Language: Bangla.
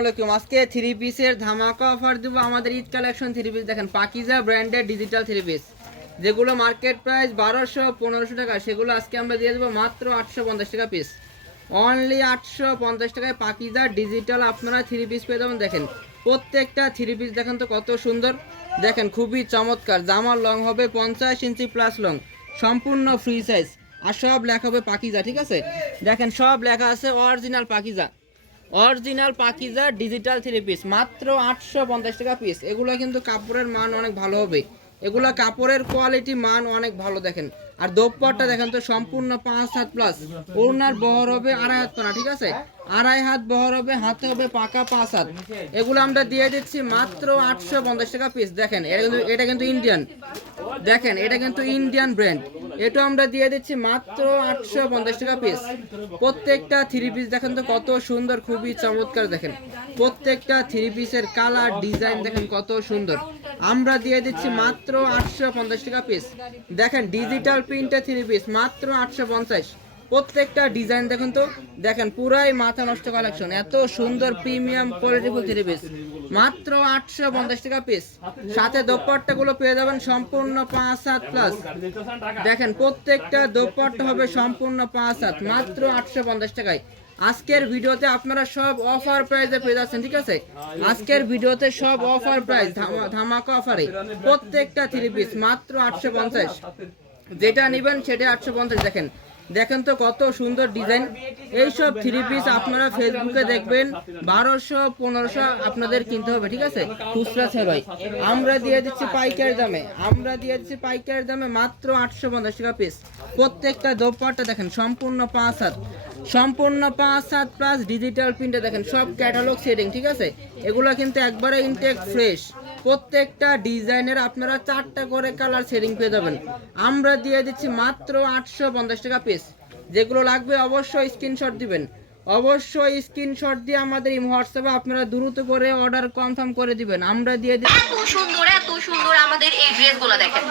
আলাইকুম। আজকে থ্রি পিসের ধামাকা অফার দেবো। আমাদের ঈদ কালেকশন থ্রি পিস দেখেন, পাকিজা ব্র্যান্ডের ডিজিটাল থ্রি পিস, যেগুলো মার্কেট প্রাইস 1200-1500 টাকা, সেগুলো আজকে আমরা দিয়ে দেবো মাত্র 850 টাকা পিস। অনলি 850 টাকায় পাকিজা ডিজিটাল আপনারা থ্রি পিস পেয়ে যাবেন। দেখেন প্রত্যেকটা থ্রি পিস দেখেন তো কত সুন্দর, দেখেন খুবই চমৎকার। জামার লং হবে 50 ইঞ্চি প্লাস লং, সম্পূর্ণ ফ্রি সাইজ, আর সব লেখা হবে পাকিজা। ঠিক আছে, দেখেন সব লেখা আছে original Pakiza, original Pakiza digital three piece, মাত্র 850 টাকা পিস। এগুলো কিন্তু কাপড়ের মান অনেক ভালো হবে, এগুলা কাপড়ের কোয়ালিটি মান অনেক ভালো। দেখেন আর দোপাট্টা দেখেন তো সম্পূর্ণ 5 হাত প্লাস, ওড়নার বহর হবে 2.5 হাত পানা। ঠিক আছে, 2.5 হাত বহর হবে, হাতে হবে পাকা 5 হাত। এগুলো আমরা দিয়ে দিচ্ছি মাত্র 850 টাকা পিস। দেখেন এটা কিন্তু ইন্ডিয়ান, দেখেন এটা কিন্তু ইন্ডিয়ান ব্র্যান্ড, এটা আমরা দিয়ে দিচ্ছি মাত্র 850 টাকা পিস। প্রত্যেকটা থ্রি পিস দেখেন তো কত সুন্দর, খুবই চমৎকার। দেখেন প্রত্যেকটা থ্রি পিসের কালার ডিজাইন দেখেন কত সুন্দর, আমরা দিয়ে দিচ্ছি মাত্র 850 টাকা পিস। দেখেন ডিজিটাল প্রিন্টের থ্রি পিস মাত্র 850। প্রত্যেকটা ডিজাইন দেখুন তো, দেখেন পুরাই মাথা নষ্ট কালেকশন, এত সুন্দর প্রিমিয়াম কোয়ালিটিফুল থ্রি পিস, মাত্র 850 টাকা পিস। সাথে দোপাট্টা গুলো পেয়ে যাবেন সম্পূর্ণ 5 হাত প্লাস। দেখেন প্রত্যেকটা দোপাট্টা হবে সম্পূর্ণ 5 হাত, মাত্র 850 টাকায়। আজকের ভিডিওতে আপনারা সব অফার প্রাইসে পেয়ে যাচ্ছেন। ঠিক আছে, আজকের ভিডিওতে সব অফার প্রাইস, ধামাকা অফারে প্রত্যেকটা থ্রি পিস মাত্র 850, যেটা নেবেন সেটা 850। দেখেন দেখেন তো কত সুন্দর ডিজাইন। এইসব থ্রি পিস আপনারা ফেসবুকে দেখবেন 1200-1500 আপনাদের কিনতে হবে। ঠিক আছে, খুচরা ছাড়াই আমরা দিয়ে দিচ্ছি পাইকারি দামে, আমরা দিয়ে দিচ্ছি পাইকারি দামে মাত্র 850 টাকা পিস। প্রত্যেকটা দোপাট্টা দেখেন সম্পূর্ণ 5 হাত, সম্পূর্ণ 5 হাত প্লাস ডিজিটাল প্রিন্টে। দেখেন সব ক্যাটালগ সেটিং। ঠিক আছে, এগুলো কিন্তু একবারে ইনটেক ফ্রেশ। প্রত্যেকটা ডিজাইনের আপনারা 4টা করে কালার সেটিং পেয়ে যাবেন। আমরা দিয়ে দিচ্ছি মাত্র 850 টাকা পিস। যেগুলো লাগবে অবশ্যই স্ক্রিনশট দিবেন, অবশ্যই স্ক্রিনশট দিয়ে আমাদের এই হোয়াটসঅ্যাপে আপনারা দ্রুত করে অর্ডার কনফার্ম করে দিবেন। আমরা দিয়ে দিচ্ছি এত সুন্দর আমাদের এই ড্রেসগুলো দেখেন।